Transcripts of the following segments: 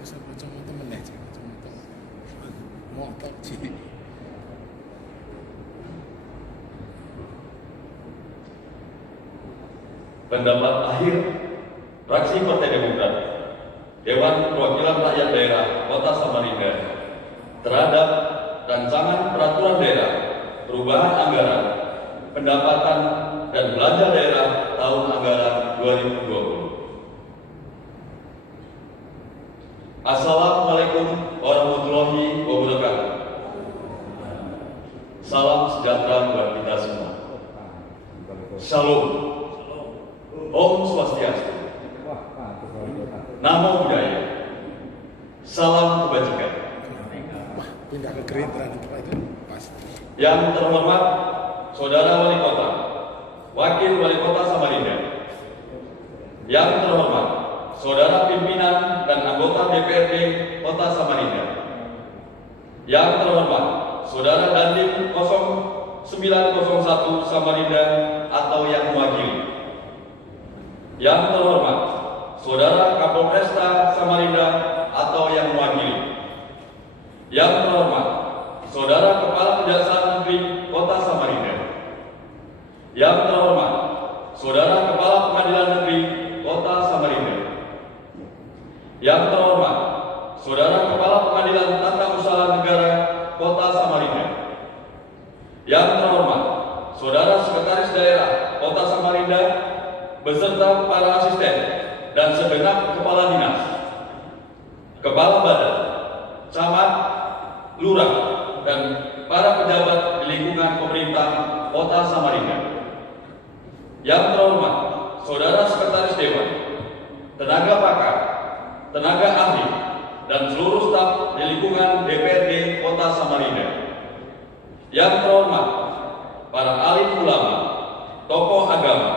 Bisa kacamata meneh, kacamata motor sih. Pendapat akhir fraksi Partai Demokrat Dewan Perwakilan Rakyat Daerah Kota Samarinda terhadap rancangan peraturan daerah perubahan anggaran pendapatan dan belanja daerah tahun anggaran 2020. Assalamualaikum warahmatullahi wabarakatuh. Salam sejahtera buat kita semua. Shalom. Om Swastiastu. Namo Buddhaya. Salam kebajikan. Wah, pindah ke Gerindra itu pasti. Yang terhormat Saudara Wali Kota, Wakil Wali Kota Samarinda. Yang terhormat Saudara pimpinan dan anggota DPRD Kota Samarinda. Yang terhormat Saudara Dandim 0901 Samarinda atau yang mewakili. Yang terhormat Saudara Kapolresta Samarinda atau yang mewakili. Yang terhormat Saudara Kepala Kejaksaan Negeri Kota Samarinda. Yang terhormat Saudara Kepala Pengadilan Negeri Kota Samarinda. Yang terhormat Saudara Kepala Pengadilan Tata Usaha Negara Kota Samarinda. Yang terhormat Saudara Sekretaris Daerah Kota Samarinda beserta para asisten dan segenap kepala dinas, kepala badan, camat, lurah, dan para pejabat di lingkungan pemerintah Kota Samarinda. Yang terhormat Saudara Sekretaris Dewan, tenaga pakar, tenaga ahli, dan seluruh staf di lingkungan DPRD Kota Samarinda. Yang terhormat para alim ulama, tokoh agama,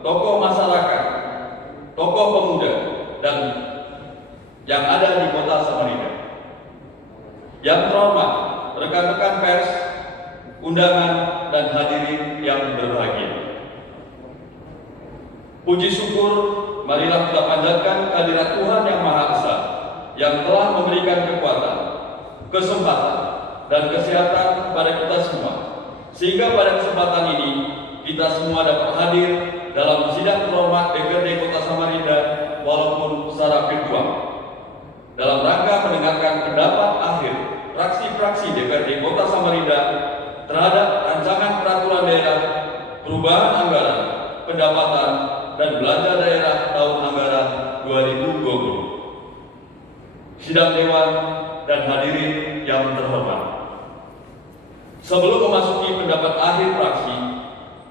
tokoh masyarakat, tokoh pemuda, dan yang ada di Kota Samarinda. Yang terhormat rekan-rekan pers, undangan, dan hadirin yang berbahagia. Puji syukur, marilah kita panjatkan kehadirat Tuhan Yang Maha Esa yang telah memberikan kekuatan, kesempatan, dan kesehatan kepada kita semua, sehingga pada kesempatan ini kita semua dapat hadir dalam sidang terhormat DPRD Kota Samarinda walaupun secara virtual dalam rangka mendengarkan pendapat akhir fraksi-fraksi DPRD Kota Samarinda terhadap rancangan peraturan daerah perubahan anggaran pendapatan dan belanja daerah tahun anggaran 2020. Sidang Dewan dan hadirin yang terhormat, sebelum memasuki pendapat akhir fraksi,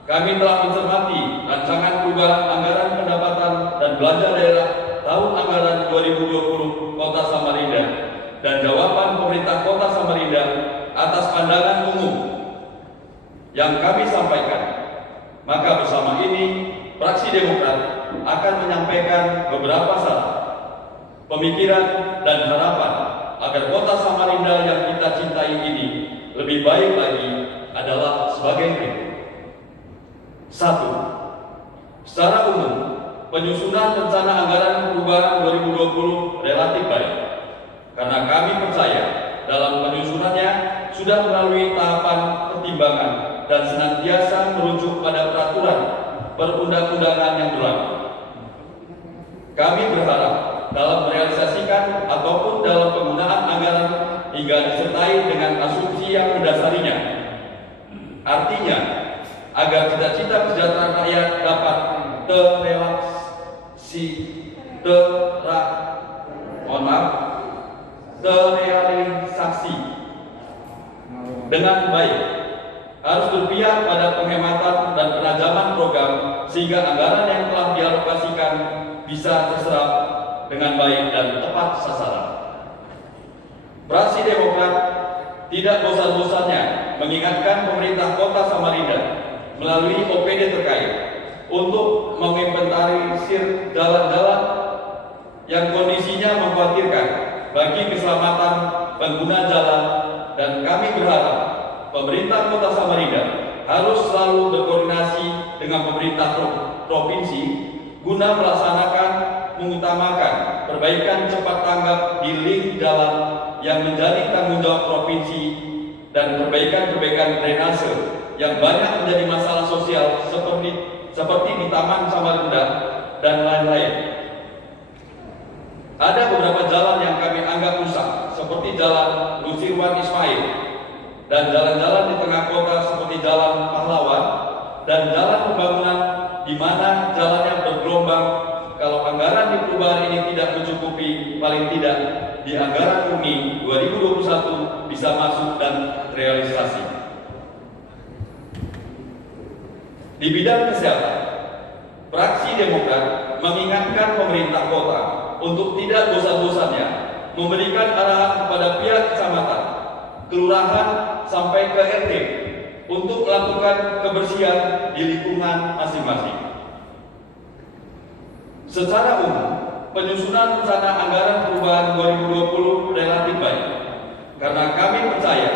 kami telah mencermati rancangan perubahan anggaran pendapatan dan belanja daerah tahun anggaran 2020 Kota Samarinda dan jawaban pemerintah Kota Samarinda atas pandangan umum yang kami sampaikan. Maka bersama ini, fraksi Demokrat akan menyampaikan beberapa saran, pemikiran, dan harapan agar Kota Samarinda yang kita cintai ini lebih baik lagi adalah sebagai berikut. 1. Secara umum, penyusunan rencana anggaran perubahan 2020 relatif baik, karena kami percaya dalam penyusunannya sudah melalui tahapan pertimbangan dan senantiasa merujuk pada peraturan perundang-undangan yang berlaku. Kami berharap dalam merealisasikan ataupun dalam penggunaan anggaran hingga disertai dengan asumsi yang mendasarinya. Artinya, agar cita-cita kesejahteraan rakyat dapat terrealisasi dengan baik, harus berpihak pada penghematan dan penajaman program sehingga anggaran yang telah dialokasikan bisa terserap dengan baik dan tepat sasaran. Fraksi Demokrat tidak bosan-bosannya mengingatkan pemerintah Kota Samarinda melalui OPD terkait untuk menginventarisir jalan-jalan yang kondisinya mengkhawatirkan bagi keselamatan pengguna jalan, dan kami berharap pemerintah Kota Samarinda harus selalu berkoordinasi dengan pemerintah provinsi guna melaksanakan mengutamakan perbaikan cepat tanggap di link jalan yang menjadi tanggung jawab provinsi dan perbaikan drainase yang banyak menjadi masalah sosial seperti di Taman Samarinda dan lain-lain. Ada beberapa jalan yang kami anggap rusak, seperti Jalan Nusirwan Ismail dan jalan-jalan di tengah kota seperti Jalan Pahlawan dan jalan pembangunan di mana jalannya bergelombang. Kalau anggaran di perubahan ini tidak mencukupi, paling tidak di anggaran murni 2021 bisa masuk dan realisasi. Di bidang kesehatan, fraksi Demokrat mengingatkan pemerintah kota untuk tidak bosan-bosannya memberikan arahan kepada pihak kecamatan, kelurahan, sampai ke RT untuk melakukan kebersihan di lingkungan masing-masing. Secara umum, penyusunan rencana anggaran perubahan 2020 relatif baik, karena kami percaya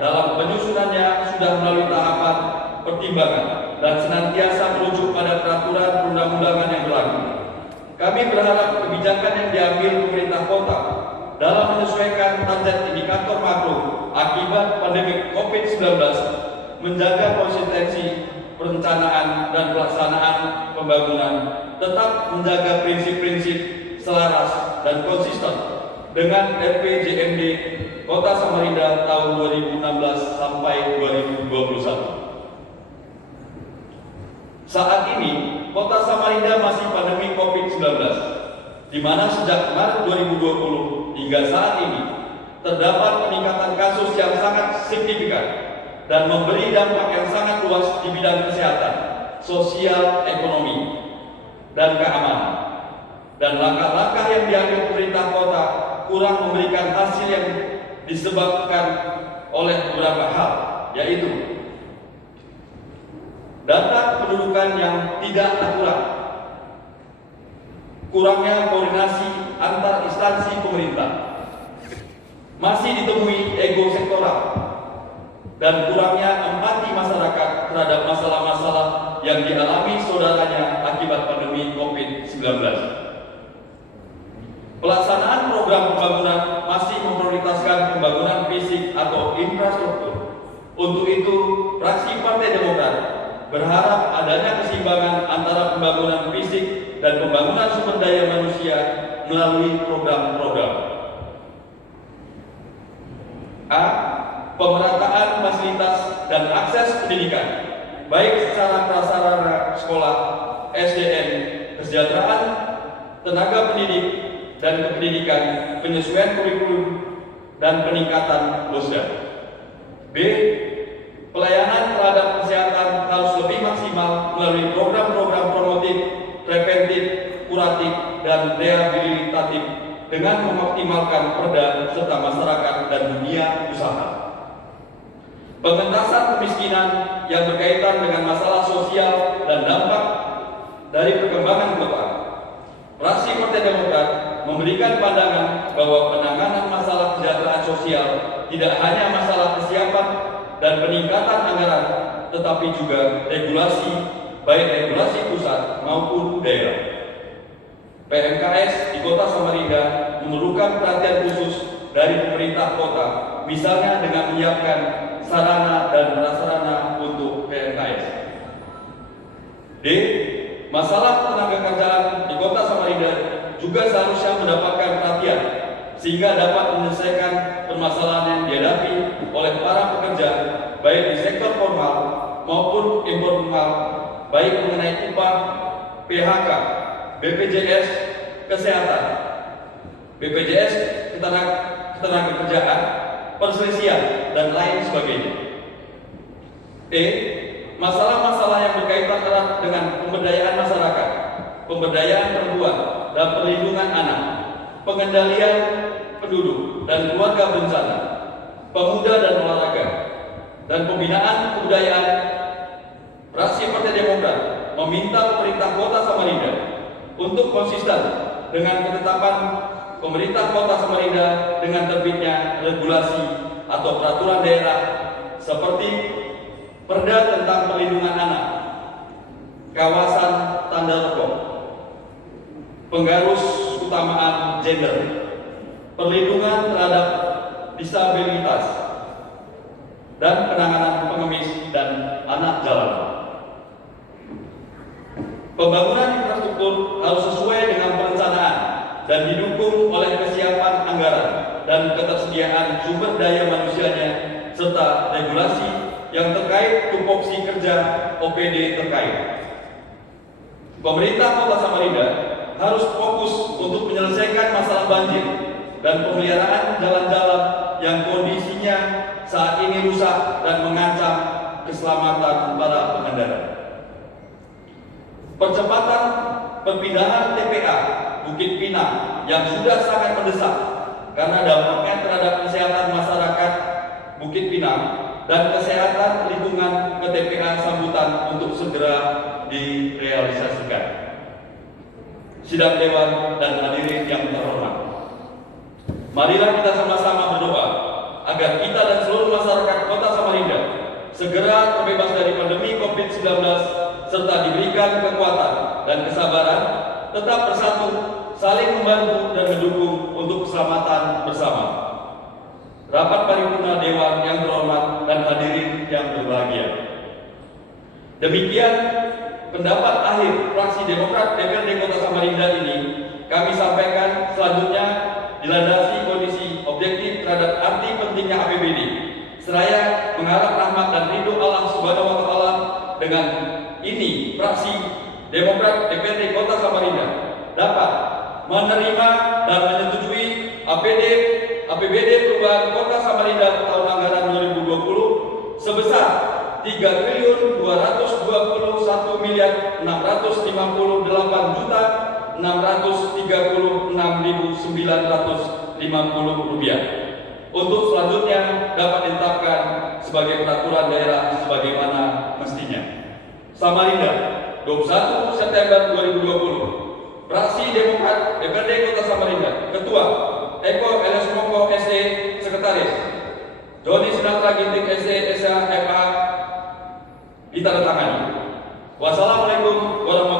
dalam penyusunannya sudah melalui tahapan pertimbangan dan senantiasa merujuk pada peraturan perundang-undangan yang berlaku. Kami berharap kebijakan yang diambil pemerintah kota dalam menyesuaikan target indikator makro akibat pandemi COVID-19 menjaga konsistensi perencanaan dan pelaksanaan pembangunan, tetap menjaga prinsip-prinsip selaras dan konsisten dengan RPJMD Kota Samarinda tahun 2016 sampai 2021. Saat ini, Kota Samarinda masih pandemi COVID-19, di mana sejak Maret 2020 hingga saat ini terdapat peningkatan kasus yang sangat signifikan dan memberi dampak yang sangat luas di bidang kesehatan, sosial, ekonomi, dan keamanan. Dan langkah-langkah yang diambil pemerintah kota kurang memberikan hasil yang disebabkan oleh beberapa hal, yaitu data kependudukan yang tidak akurat, kurangnya koordinasi antar instansi pemerintah, masih ditemui ego sektoral, dan kurangnya empati masyarakat terhadap masalah-masalah yang dialami saudaranya akibat pandemi COVID-19. Pelaksanaan program pembangunan masih memprioritaskan pembangunan fisik atau infrastruktur. Untuk itu, fraksi Partai Demokrat berharap adanya keseimbangan antara pembangunan fisik dan pembangunan sumber daya manusia melalui program-program. A. Pemerataan fasilitas dan akses pendidikan, baik secara prasarana sekolah, SDM, kesejahteraan tenaga pendidik dan kependidikan, penyesuaian kurikulum, dan peningkatan dosen. B. Pelayanan terhadap kesehatan harus lebih maksimal melalui program-program promotif, preventif, kuratif, dan rehabilitatif dengan mengoptimalkan perda serta masyarakat dan dunia usaha. Pengentasan kemiskinan yang berkaitan dengan masalah sosial dan dampak dari perkembangan kota. Fraksi Partai Demokrat memberikan pandangan bahwa penanganan masalah kesejahteraan sosial tidak hanya masalah kesiapan dan peningkatan anggaran, tetapi juga regulasi, baik regulasi pusat maupun daerah. PMKS di Kota Samarinda memerlukan perhatian khusus dari pemerintah kota, misalnya dengan menyiapkan sarana dan prasarana untuk PMKS. D. Masalah tenaga kerjaan di Kota Samarinda juga seharusnya mendapatkan perhatian sehingga dapat menyelesaikan permasalahan yang dihadapi oleh para pekerja baik di sektor formal maupun informal, baik mengenai upah, PHK, BPJS Kesehatan, BPJS Ketenagakerjaan, perselisihan, dan lain sebagainya. E. Masalah-masalah yang berkaitan erat dengan pemberdayaan masyarakat, pemberdayaan perempuan, dan perlindungan anak, pengendalian penduduk dan keluarga berencana, pemuda dan olahraga, dan pembinaan kebudayaan. Fraksi Partai Demokrat meminta pemerintah Kota Samarinda untuk konsisten dengan ketetapan pemerintah Kota Samarinda dengan terbitnya regulasi atau peraturan daerah seperti Perda tentang Perlindungan Anak, Kawasan Tanda Rokok, penggarus utamaan gender, perlindungan terhadap disabilitas, dan penanganan pengemis dan anak jalanan. Pembangunan infrastruktur harus sesuai dengan perencanaan dan didukung oleh kesiapan anggaran dan ketersediaan sumber daya manusianya serta regulasi yang terkait tupoksi kerja OPD terkait. Pemerintah Kota Samarinda harus fokus untuk menyelesaikan masalah banjir dan pemeliharaan jalan-jalan yang kondisinya saat ini rusak dan mengancam keselamatan para pengendara. Percepatan perpindahan TPA Bukit Pinang yang sudah sangat mendesak karena dampaknya terhadap kesehatan masyarakat Bukit Pinang dan kesehatan lingkungan ke TPA Sambutan untuk segera direalisasikan. Sidang Dewan dan hadirin yang terhormat, marilah kita sama-sama berdoa agar kita dan seluruh masyarakat Kota Samarinda segera terbebas dari pandemi COVID-19 serta diberikan kekuatan dan kesabaran, tetap bersatu, saling membantu dan mendukung untuk keselamatan bersama. Rapat paripurna Dewan yang terhormat dan hadirin yang berbahagia. Demikian pendapat akhir fraksi Demokrat DPRD Kota Samarinda ini kami sampaikan. Selanjutnya dilandasi kondisi objektif terhadap arti pentingnya APBD, seraya mengharap rahmat dan ridho Allah Subhanahu wa Ta'ala. Dengan ini, fraksi Demokrat DPRD Kota Samarinda dapat menerima dan menyetujui APBD perubahan Kota Samarinda tahun anggaran 2020 sebesar 3.258.636.950 rupiah. Untuk selanjutnya dapat ditetapkan sebagai peraturan daerah sebagaimana mestinya. Samarinda, 21 September 2020. Fraksi Demokrat DPRD Kota Samarinda, Ketua Eko LS Moko SD, Sekretaris Doni Sinatra Ginting SD SH FA, ditandatangani. Wassalamualaikum warahmatullahi wabarakatuh.